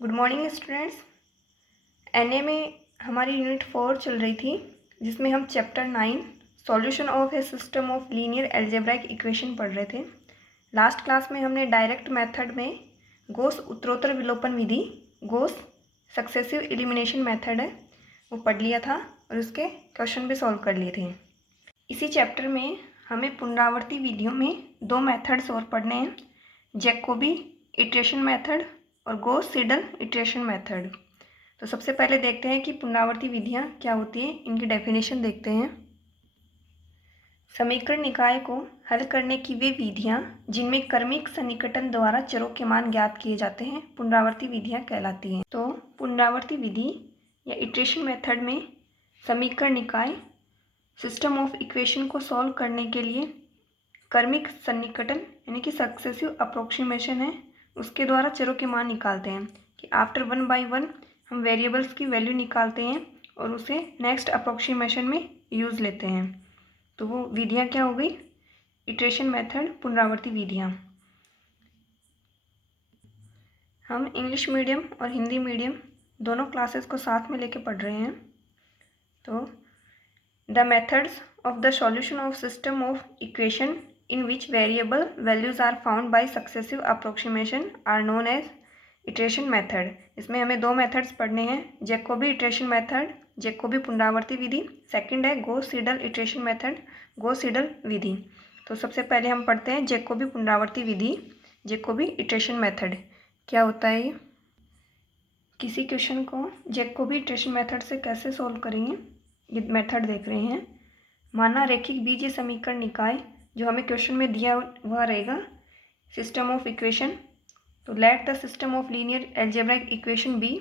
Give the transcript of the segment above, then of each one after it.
Good morning students. NA में हमारी unit 4 चल रही थी, जिसमें हम chapter 9 solution of A system of linear algebraic equation पढ़ रहे थे। लास्ट क्लास में हमने डायरेक्ट मेथड में गॉस उत्तरोत्तर विलोपन विधि, गॉस सक्सेसिव एलिमिनेशन मेथड है, वो पढ़ लिया था और उसके क्वेश्चन भी सॉल्व कर लिए थे। इसी चैप्टर में हमें पुनरावर्ती विधियों में दो मेथड्स और पढ़ने हैं, जैकोबी इटरेशन मेथड और गॉस सीडल इटरेशन मेथड। तो सबसे पहले देखते हैं कि पुनरावर्ती विधियां क्या होती हैं, इनकी डेफिनेशन देखते हैं। समीकरण निकाय को हल करने की वे विधियां जिनमें क्रमिक सन्निकटन द्वारा चरों के मान ज्ञात किए जाते हैं पुनरावर्ती विधियां कहलाती हैं। तो पुनरावर्ती विधि या इटरेशन मेथड में समीकरण निकाय सिस्टम ऑफ इक्वेशन को सॉल्व करने के लिए क्रमिक सन्निकटन यानी कि सक्सेसिव अप्रोक्सीमेशन है, उसके द्वारा चरों के मान निकालते हैं कि आफ्टर 1 बाई 1 हम वेरिएबल्स की वैल्यू निकालते हैं और उसे नेक्स्ट अप्रोक्सीमेशन में यूज़ लेते हैं। तो वो विधियाँ क्या हो गई? इटरेशन मेथड, पुनरावर्ती विधियाँ। हम इंग्लिश मीडियम और हिंदी मीडियम दोनों क्लासेस को साथ में लेके पढ़ रहे हैं। तो the methods of the solution of system of equation in which variable values are found by successive approximation are known as iteration method। इसमें हमें दो मेथड्स पढ़ने हैं, जैकोबी इटरेशन मेथड, जैकोबी पुनरावर्ती विधि। सेकंड है Gauss Seidel iteration method, Gauss Seidel विधि। तो सबसे पहले हम पढ़ते हैं जैकोबी पुनरावर्ती विधि, जैकोबी इटरेशन मेथड। क्या होता है ये? किसी क्वेश्चन को जैकोबी इटरेशन मेथड से कैसे सॉल्व करेंगे, ये मेथड देख रहे हैं। माना रेखिक बीजीय समीकरण निकाय जो हमें क्वेश्चन में दिया हुआ रहेगा सिस्टम ऑफ इक्वेशन। तो let the system of linear algebraic equation be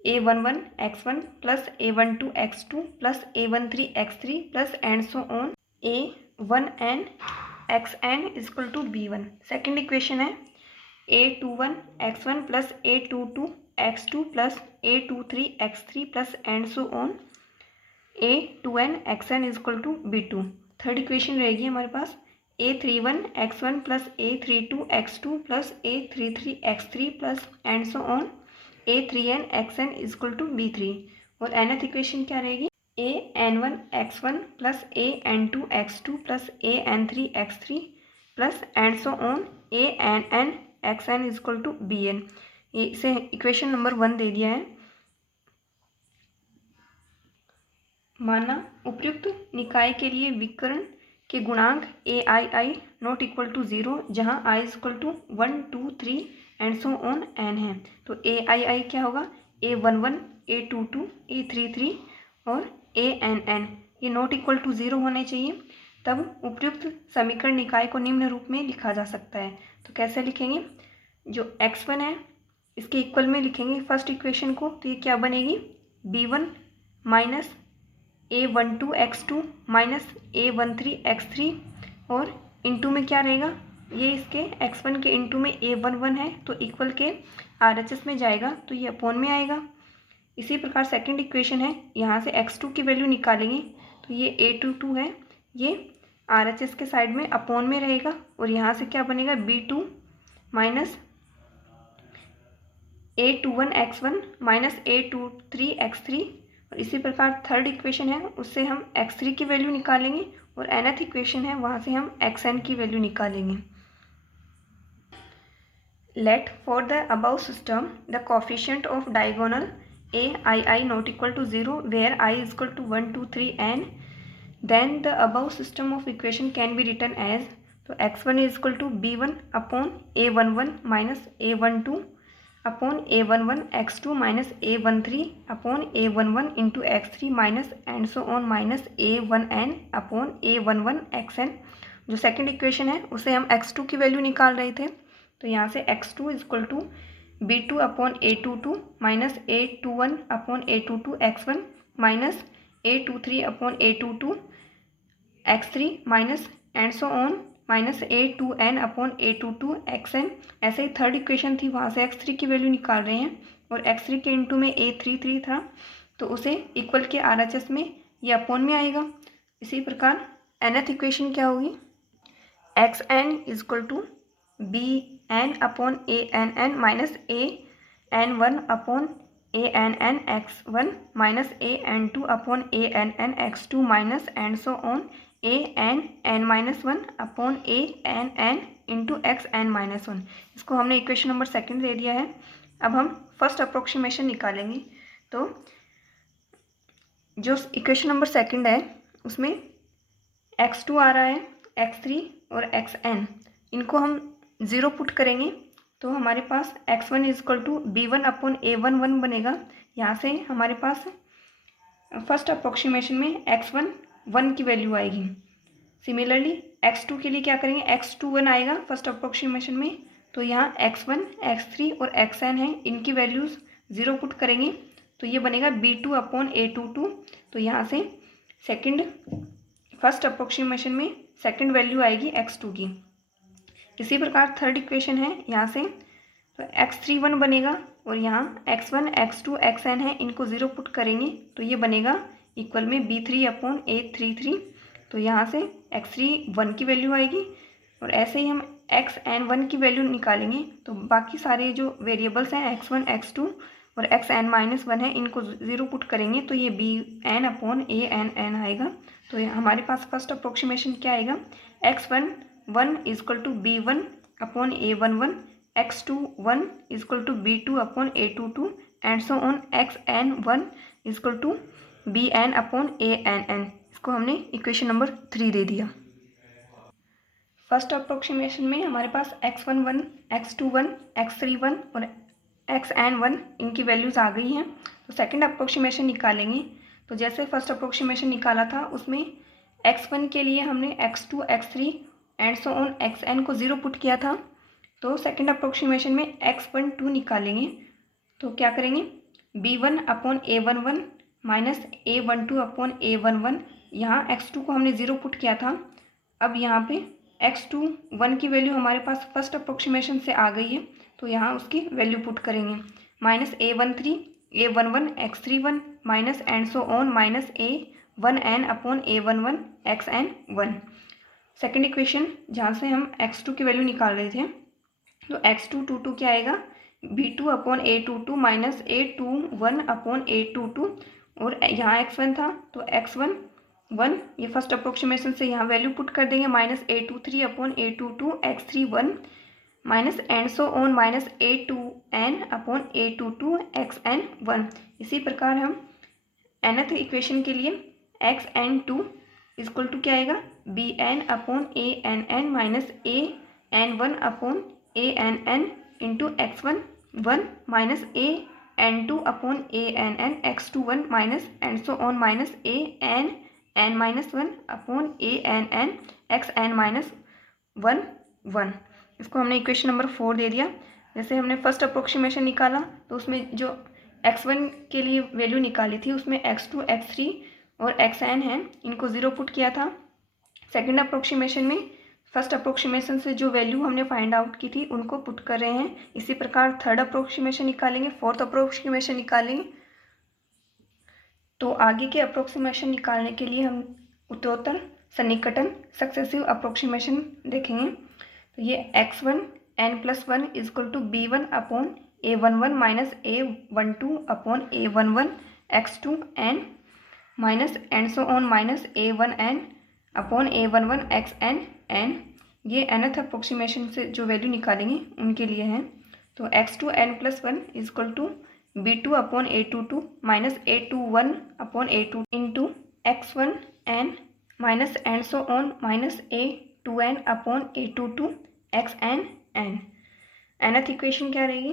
a11 x1 plus a12 x2 plus a13 x3 plus and so on a1n xn equal to b1। Second equation है a21 x1 plus a22 x2 plus a23 x3 plus and so on a2n xn equal to b2। Third equation रहेगी हमारे पास a31 x1 plus a32 x2 plus a33 x3 plus and so on a3n xn equal to b3। और nth equation क्या रहेगी? an1 x1 plus an2 x2 plus an3 x3 plus and so on ann xn equal to bn। इसे equation number 1 दे दिया है। माना उपयुक्त निकाय के लिए विकर्ण के गुणांक ai नॉट इक्वल टू 0, जहाँ i equal to 1 2 3 and so on n है। तो ai क्या होगा? a11 a22 a33 और ann ये नॉट इक्वल टू 0 होने चाहिए, तब उपयुक्त समीकरण निकाय को निम्न रूप में लिखा जा सकता है। तो कैसे लिखेंगे? जो x1 है इसके इक्वल में लिखेंगे फर्स्ट इक्वेशन को, तो ये क्या बनेगी? b1 minus a12 x2 minus a13 x3 और इंटू में क्या रहेगा? ये इसके x1 के इंटू में a11 है तो इक्वल के RHS में जाएगा तो ये अपॉन में आएगा। इसी प्रकार सेकंड इक्वेशन है, यहाँ से x2 की वैल्यू निकालेंगे तो ये a22 है, ये RHS के साइड में अपॉन में रहेगा और यहाँ से क्या बनेगा? b2 minus a21 x1 minus a23 x3। और इसी प्रकार थर्ड इक्वेशन है, उससे हम x3 की वैल्यू निकालेंगे और nth इक्वेशन है, वहाँ से हम xn की वैल्यू निकालेंगे। Let for the above system the coefficient of diagonal ai not equal to 0 where i equal to 1 2 3 n, then the above system of equation can be written as. तो x1 is equal to b1 upon a11 minus a12 upon a11 x2 minus a13 upon a11 into x3 minus and so on minus a1n upon a11 xn। जो second equation है उसे हम x2 की value निकाल रहे थे, तो यहाँ से x2 equal to b2 upon a22 minus a21 upon a22 x1 minus a23 upon a22 x3 minus and so on minus a2n upon a22 xn। ऐसे ही थर्ड इक्वेशन थी, वहाँ से x3 की वैल्यू निकाल रहे हैं और x3 के इंटू में a33 था तो उसे इक्वल के RHS में ये अपॉन में आएगा। इसी प्रकार nth इक्वेशन क्या होगी? xn equal to bn upon ann minus n1 upon a n n x1 minus a n2 upon a n n x2 minus and so on a n n minus 1 upon a n n into X N minus 1। इसको हमने equation number second दे दिया है। अब हम first approximation निकालेंगे। तो जो equation number second है उसमें x2 आ रहा है, x3 और xn, इनको हम ज़ीरो पुट करेंगे तो हमारे पास x1 is equal to b1 upon a11 बनेगा। यहाँ से हमारे पास फर्स्ट अप्रोक्सीमेशन में x1 1 की वैल्यू आएगी। सिमिलरली x2 के लिए क्या करेंगे, x2 1 आएगा फर्स्ट अप्रोक्सीमेशन में, तो यहाँ x1 x3 और xn है, इनकी वैल्यूज़ ज़ीरो पुट करेंगे तो ये बनेगा b2 अपॉन a22। तो यहाँ से सेकंड फर्स्ट अप्रोक्सीमेशन में सेकंड वैल्यू आएगी x2 की। इसी प्रकार थर्ड इक्वेशन है यहाँ से, तो x3 1 बनेगा और यहाँ x1 x2 xn है, इनको ज़ीरो पुट करेंगे तो ये बनेगा इक्वल में b3 अपॉन a33। तो यहाँ से x3 1 की वैल्यू आएगी और ऐसे ही हम xn1 की वैल्यू निकालेंगे तो बाकी सारे जो वेरिएबल्स हैं x1 x2 और xn माइनस 1 है, इनको ज़ीरो पुट करेंगे तो ये bn अपॉन a आएगा। तो हमारे पास फर्स्ट अप्रोक्सीमेशन क्या आएगा, x1 1 is equal to b1 upon a11, x2 1 is equal to b2 upon a22 and so on xn1 is equal to bn upon ann। इसको हमने इक्वेशन नंबर 3 दे दिया। First approximation में हमारे पास x1 1 x2 1 x3 1 और xn1 इनकी values आ गई हैं। तो सेकंड अप्रोक्सीमेशन निकालेंगे। तो जैसे फर्स्ट अप्रोक्सीमेशन निकाला था उसमें x1 के लिए हमने x2 x3 and so on xn को ज़ीरो पुट किया था। तो सेकंड अप्रोक्सीमेशन में x12 निकालेंगे तो क्या करेंगे, b1 upon a11 minus a12 upon a11। यहाँ x2 को हमने ज़ीरो पुट किया था। अब यहाँ पे x2 1 की वैल्यू हमारे पास फर्स्ट अप्रोक्सीमेशन से आ गई है तो यहाँ उसकी वैल्यू पुट करेंगे, minus a13 a11 x3 1 minus and so on minus a1n upon a11 xn1। Second equation जहाँ से हम x2 की वैल्यू निकाल रहे थे, तो x2 क्या आएगा, b2 upon a22 minus a21 upon a22 और यहाँ x1 था तो x1 1 ये फर्स्ट अप्रोक्सीमेशन से यहाँ वैल्यू पुट कर देंगे, minus a23 upon a22 x3 1 minus and so on minus a2n upon a22 xn1। इसी प्रकार हम nth इक्वेशन के लिए xn2 इक्वल टू क्या आएगा, bn upon ann minus an1 upon ann into x1 1 minus an2 upon ann x2 1 minus and so on minus an minus 1 upon ann xn minus 1 1। इसको हमने equation number 4 दे दिया। जैसे हमने first approximation निकाला तो उसमें जो x1 के लिए वैल्यू निकाली थी उसमें x2 x3 और xn है, इनको ज़ीरो पुट किया था। सेकंड अप्रोक्सीमेशन में फर्स्ट अप्रोक्सीमेशन से जो वैल्यू हमने फाइंड आउट की थी उनको पुट कर रहे हैं। इसी प्रकार थर्ड अप्रोक्सीमेशन निकालेंगे, फोर्थ अप्रोक्सीमेशन निकालेंगे। तो आगे के अप्रोक्सीमेशन निकालने के लिए हम उत्तरोत्तर सन्निकटन सक्सेसिव अप्रोक्सीमेशन देखेंगे। तो ये x1 n+1 is equal to b1 upon a11 minus a12 upon a11 x2 n minus and so on minus a1n upon a11 xn n। ये nth अप्रोक्सीमेशन से जो वैल्यू निकालेंगे उनके लिए हैं। तो x2 n+1 is equal to b2 upon a22 minus a21 upon a2 into x1 n minus and so on minus a2n upon a22 xn n। nth equation क्या रहेगी,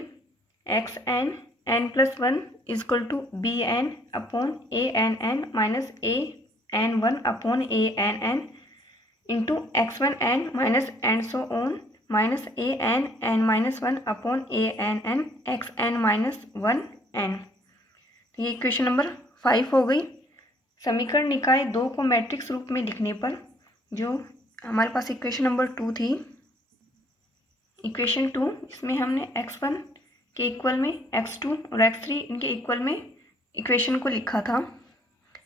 xn n+1 is equal to bn upon ann minus an1 upon ann into x1 n minus and so on minus an minus 1 upon ann xn minus 1 n। तो ये equation number 5 हो गई। समीकरण निकाय 2 को matrix रूप में लिखने पर जो हमारे पास इक्वेशन नंबर 2 थी, इक्वेशन 2 इसमें हमने x1 के इक्वल में x2 और x3 इनके इक्वल में इक्वेशन को लिखा था।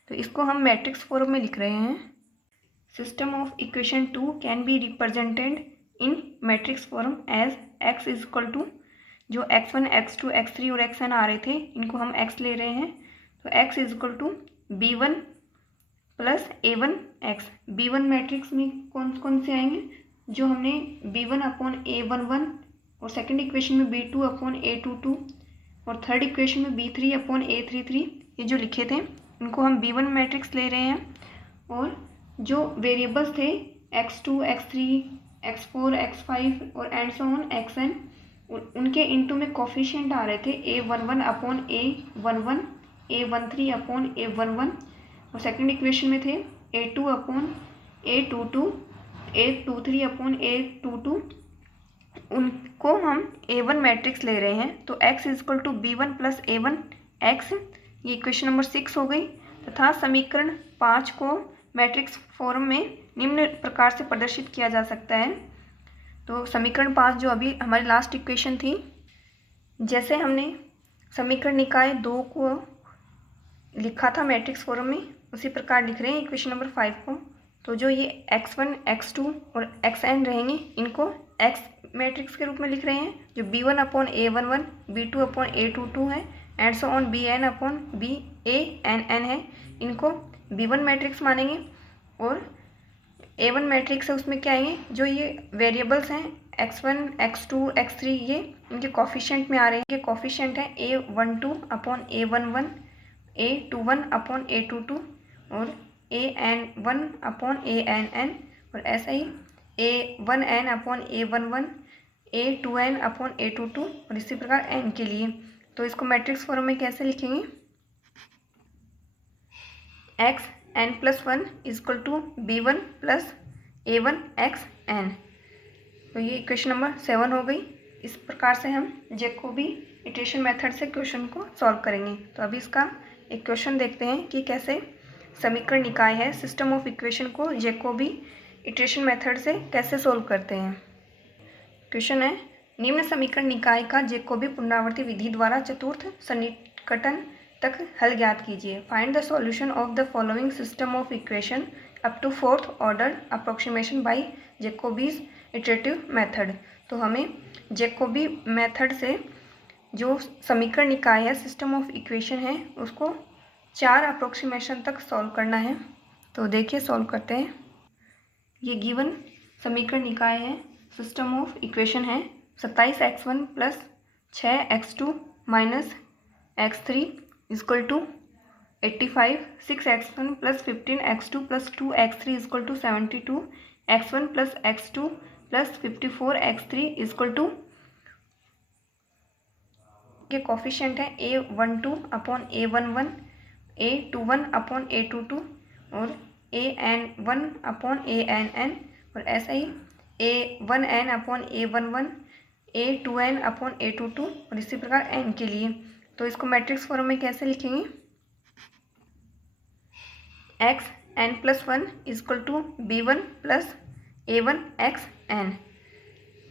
तो इसको हम मैट्रिक्स फॉर्म में लिख रहे हैं। System of equation 2 can be represented in matrix form as x is equal to जो x1, x2, x3 और xn आ रहे थे इनको हम x ले रहे हैं। तो x is equal to b1 plus a1 x। b1 matrix में कौन कौन से आएंगे, जो हमने b1 अपॉन a11 और सेकंड इक्वेशन में b2 अपॉन a22 और थर्ड इक्वेशन में b3 अपॉन a33 ये जो लिखे थे इनको हम b1 मैट्रिक्स ले रहे हैं। और जो वेरिएबल्स थे x2, x3, x4, x5 और एंड सो ऑन xn, उनके इनटू में कोफिशिएंट आ रहे थे a11 upon a11, a13 upon a11 और सेकंड इक्वेशन में थे a2 upon a22, a23 upon a22। उनको हम a1 मैट्रिक्स ले रहे हैं। तो x is equal to b1 plus a1 x, ये इक्वेशन नंबर 6 हो गई। तथा समीकरण 5 को मैट्रिक्स फॉर्म में निम्न प्रकार से प्रदर्शित किया जा सकता है। तो समीकरण 5 जो अभी हमारी लास्ट इक्वेशन थी, जैसे हमने समीकरण निकाय 2 को लिखा था मैट्रिक्स फॉर्म में, उसी प्रकार लिख रहे हैं इक्वेशन नंबर 5 को। तो जो ये x1, x2 और xn रहेंगे इनको x मैट्रिक्स के रूप में लिख रहे हैं। जो b1 upon a11, b2 upon a22 है and so on bn upon bann है, इनको b1 मैट्रिक्स मानेंगे। और a1 मैट्रिक्स है उसमें क्या आएंगे, जो ये वेरिएबल्स हैं x1, x2, x3 ये इनके कोफिशिएंट में आ रहे हैं। ये कोफिशिएंट है a12 upon a11, a21 upon a22 और an1 अपॉन ann और ऐसा ही a1n upon a11, a2n upon a22 और इसी प्रकार n के लिए। तो इसको मैट्रिक्स फॉर्म में कैसे लिखेंगे, x n plus 1 is equal to b1 plus a1 x n। तो ये इक्वेशन नंबर 7 हो गई। इस प्रकार से हम जैकोबी इटरेशन मेथड से क्वेश्चन को सॉल्व करेंगे। तो अभी इसका एक क्वेश्चन देखते हैं कि कैसे समीकरण निकाय है सिस्टम ऑफ इक्वेशन को जैकोबी इटरेशन मेथड से कैसे सोल्व करते हैं। क्वेश्चन है, निम्न समीकरण निकाय का जैकोबी पुनरावृत्ति विधि द्वारा चतुर्थ सन्निकटन तक हल ज्ञात कीजिए। Find the solution of the following system of equation up to fourth order approximation by Jacobi's iterative method. तो हमें जैकोबी मेथड से जो समीकरण निकाय है सिस्टम ऑफ इक्वेशन है उसको 4 अप्रोक्सीमेशन तक सॉल्व करना है। तो देखिए सॉल्व करते हैं। ये गिवन समीकरण निकाय है सिस्टम ऑफ इक्वेशन है 27x1 plus 6x2 minus x3 equal to 85, 6x1 plus 15x2 plus 2x3 equal to 72, x1 plus x2 plus 54x3 equal to के कोफिशिएंट है a12 upon a11, a21 upon a22 और an1 upon ann और ऐसा ही a1n upon a11, a2n upon a22 और इसी प्रकार n के लिए। तो इसको मैट्रिक्स फॉर्म में कैसे लिखेंगे, x n plus 1 equal to b1 plus a1 x n।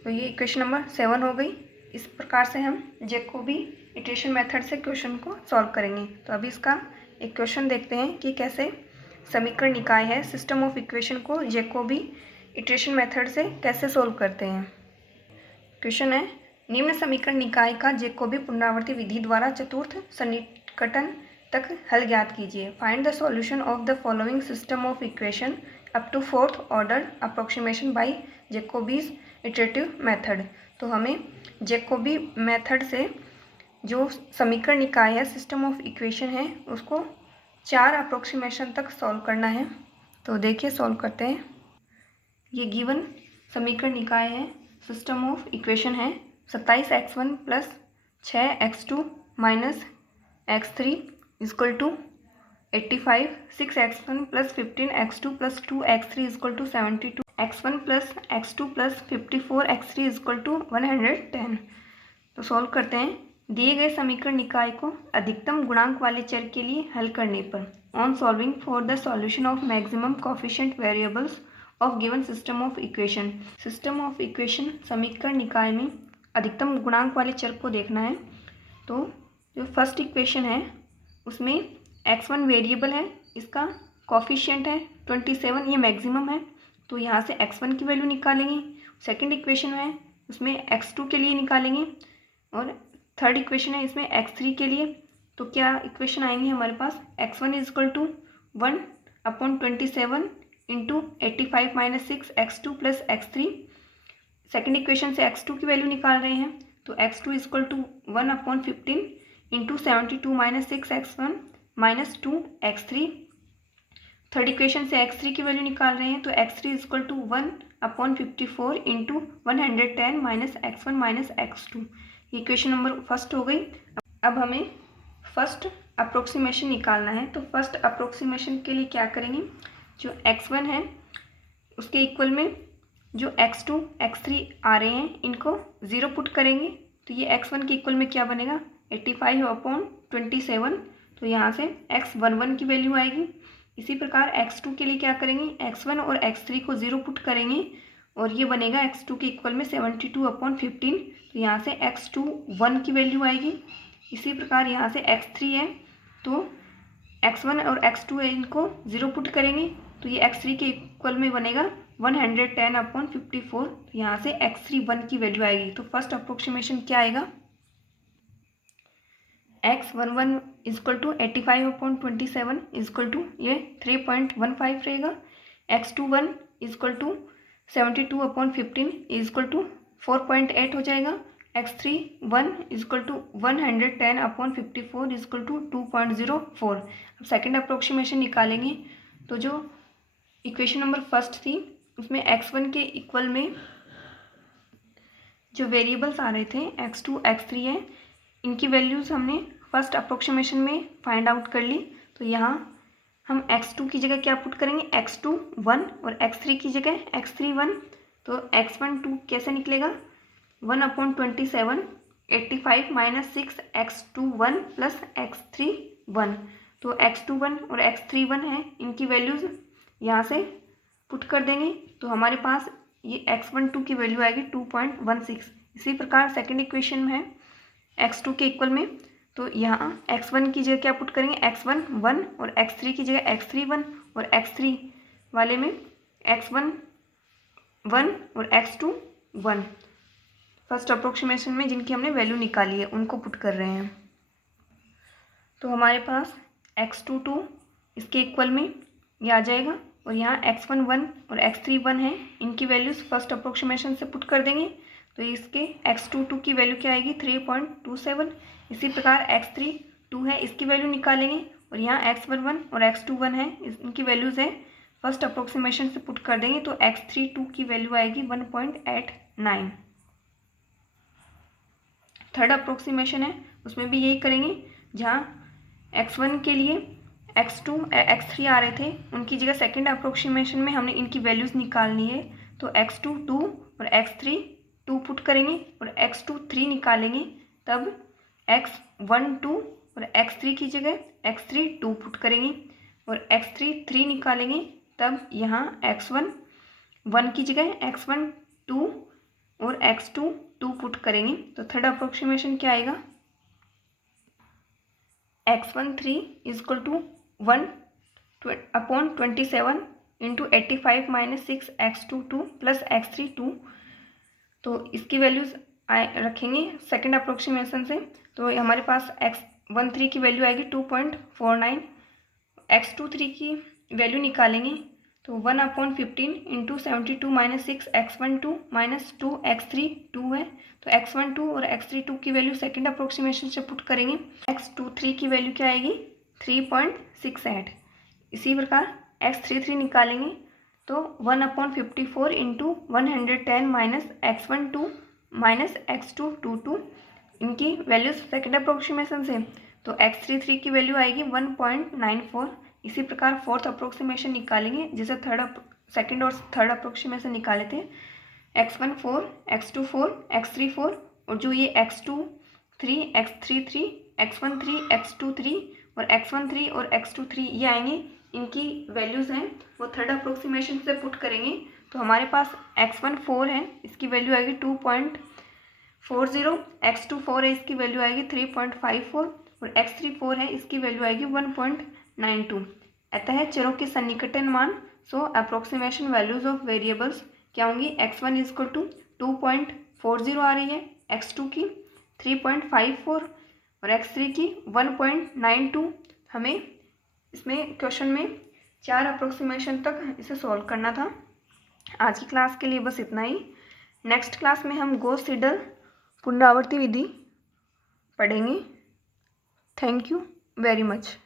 तो ये इक्वेशन नंबर 7 हो गई। इस प्रकार से हम जैकोबी इटरेशन मेथड से क्वेश्चन को सॉल्व करेंगे। तो अभी इसका एक क्वेश्चन देखते हैं कि कैसे समीकरण निकाय है सिस्टम ऑफ इक्वेशन को जैकोबी इटरेशन मेथड से कैसे सोल्व करते हैं। क्वेश्चन है, निम्न समीकरण निकाय का जैकोबी पुनरावृत्ति विधि द्वारा चतुर्थ सन्निकटन तक हल ज्ञात कीजिए। Find the solution of the following system of equation up to fourth order approximation by Jacobi's iterative method. तो हमें जैकोबी मेथड से जो समीकरण निकाय है सिस्टम ऑफ इक्वेशन है उसको 4 अप्रोक्सीमेशन तक सॉल्व करना है। तो देखिए सॉल्व करते हैं। ये गिवन समीकरण निकाय है सिस्टम ऑफ इक्वेशन है 27x1 plus 6x2 minus x3 equal to 85, 6x1 plus 15x2 plus 2x3 equal to 72, x1 plus x2 plus 54x3 equal to 110। तो सॉल्व करते हैं। दिए गए समीकरण निकाय को अधिकतम गुणांक वाले चर के लिए हल करने पर on solving for the solution of maximum coefficient variables of given system of equation. System of equation समीकरण निकाय में अधिकतम गुणांक वाले चर को देखना है। तो जो फर्स्ट इक्वेशन है उसमें x1 वेरिएबल है, इसका कोफिशिएंट है 27, ये मैक्सिमम है। तो यहाँ से x1 की वैल्यू निकालेंगे। सेकंड इक्वेशन है उसमें x2 के लिए निकालेंगे और थर्ड इक्वेशन है इसमें x3 के लिए, तो क्या इक्वेशन आएंगी हमारे पास, x1 is equal to 1/27 into 85 minus 6 x2 plus x3। Second equation से x2 की वैल्यू निकाल रहे हैं, तो x2 is equal to 1/15 into 72 minus 6 x1 minus 2 x3। Third equation से x3 की वैल्यू निकाल रहे हैं, तो x3 is equal to 1/54 into 110 minus x1 minus x2। Equation number first हो गई। अब हमें फर्स्ट अप्रोक्सीमेशन निकालना है, तो फर्स्ट अप्रोक्सीमेशन के लिए क्या करेंगे, जो x1 है उसके इक्वल में जो x2 x3 आ रहे हैं इनको 0 पुट करेंगे, तो ये x1 के इक्वल में क्या बनेगा 85/27, तो यहाँ से x11 की वैल्यू आएगी। इसी प्रकार x2 के लिए क्या करेंगे, x1 और x3 को 0 पुट करेंगे और ये बनेगा x2 के इक्वल में 72/15, तो यहाँ से x21 की वैल्यू आएगी। इसी प्रकार यहाँ से x3 है, तो x1 और x2 है इनको 0 पुट करेंगे, तो ये x3 के इक्वल में बनेगा 110/54, तो यहाँ से x31 की वैल्यू आएगी। तो फर्स्ट अप्रोक्सीमेशन क्या आएगा, x11 is equal to 85/27 is equal to ये 3.15 रहेगा, x21 is equal to 72/15 is equal to 4.8 हो जाएगा, x31 is equal to 110/54 is equal to 2.04। अब सेकेंड अप्रोक्सीमेशन निकालेंगे, तो जो इक्वेशन नंबर फर्स्ट थी उसमें x1 के इक्वल में जो वेरिएबल्स आ रहे थे x2 x3 है, इनकी वैल्यूज़ हमने फर्स्ट अप्रोक्सीमेशन में फाइंड आउट कर ली। तो यहाँ हम x2 की जगह क्या पुट करेंगे, x2 1 और x3 की जगह x3 1, तो x1 2 कैसे निकलेगा 1/27 85 माइनस 6 x2 1 प्लस x3 1, तो x2 1 और x3 1 है, इनकी वैल्यूज़ यहाँ से पुट कर देंगे, तो हमारे पास ये x12 की वैल्यू आएगी 2.16। इसी प्रकार सेकंड इक्वेशन में है x2 के इक्वल में, तो यहाँ x1 की जगह क्या पुट करेंगे, x1 1 और x3 की जगह x3 1, और x3 वाले में x1 1 और x2 1। फर्स्ट अप्रोक्सीमेशन में जिनकी हमने वैल्यू निकाली है उनको पुट कर रहे हैं, तो हमारे पास x22 इसके इक्वल में ये आ जाएगा, और यहाँ x1 1 और x3 1 है, इनकी वैल्यूज़ फर्स्ट अप्रोक्सीमेशन से पुट कर देंगे, तो इसके x22 की वैल्यू क्या आएगी 3.27। इसी प्रकार x3 2 है, इसकी वैल्यू निकालेंगे, और यहाँ x1 1 और x2 1 है, इनकी वैल्यूज़ है फर्स्ट अप्रोक्सीमेशन से पुट कर देंगे, तो x32 की वैल्यू आएगी 1.89। थर्ड अप्रोक्सीमेशन है उसमें भी यही करेंगे, जहाँ x1 के लिए x2 x3 आ रहे थे, उनकी जगह सेकेंड अप्रोक्सीमेशन में हमने इनकी वैल्यूज़ निकालनी है, तो x2 2 और x3 2 पुट करेंगे और x2 3 निकालेंगे, तब x1 2 और x3 की जगह x3 2 पुट करेंगे और x3 3 निकालेंगे, तब यहाँ x1 1 की जगह x1 2 और x2 2 पुट करेंगे, तो थर्ड अप्रोक्सीमेशन क्या आएगा, x13 is equal to 1/27 into 85 minus 6 x22 plus x3 2, तो इसकी वैल्यूज़ रखेंगे सेकेंड अप्रोक्सीमेशन से, तो हमारे पास x13 की वैल्यू आएगी 2.49, x23 की वैल्यू निकालेंगे, तो 1/15 into 72 minus 6 x12 minus 2 x3 2 है, तो x12 और x32 की वैल्यू सेकेंड अप्रोक्सीमेशन से पुट करेंगे, x23 की वैल्यू क्या आएगी 3.68। इसी प्रकार x33 निकालेंगे, तो 1/54 into 110 minus x12 minus x222, इनकी वैल्यूज सेकेंड अप्रोक्सीमेशन से, तो x33 की वैल्यू आएगी 1.94। इसी प्रकार फोर्थ अप्रोक्सीमेशन निकालेंगे, जिसे सेकेंड और थर्ड अप्रोक्सीमेशन निकाले थे, x1 4 x2 4 x3 4, और जो ये x2 3 x3 3 x1 3 x2 3 और x1 3 और x2 3 ये आएंगे, इनकी वैल्यूज़ हैं वो थर्ड अप्रोक्सीमेशन से पुट करेंगे, तो हमारे पास x1 4 है, इसकी वैल्यू आएगी 2.40, x2 4 है, इसकी वैल्यू आएगी 3.54 और x3 4 है, इसकी वैल्यू आएगी 1.92। अतः चरों के सन्निकटन मान, सो अप्रोक्सीमेशन वैल्यूज ऑफ वेरिएबल्स क्या होंगी, x1 इज इक्वल टू 2.40 आ रही है x2 की, 3.54 और x3 की 1.92। हमें इसमें क्वेश्चन में 4 अप्रोक्सीमेशन तक इसे सॉल्व करना था। आज की क्लास के लिए बस इतना ही। नेक्स्ट क्लास में हम गॉस सीडल पुनरावृत्ति विधि पढ़ेंगे। Thank you very much.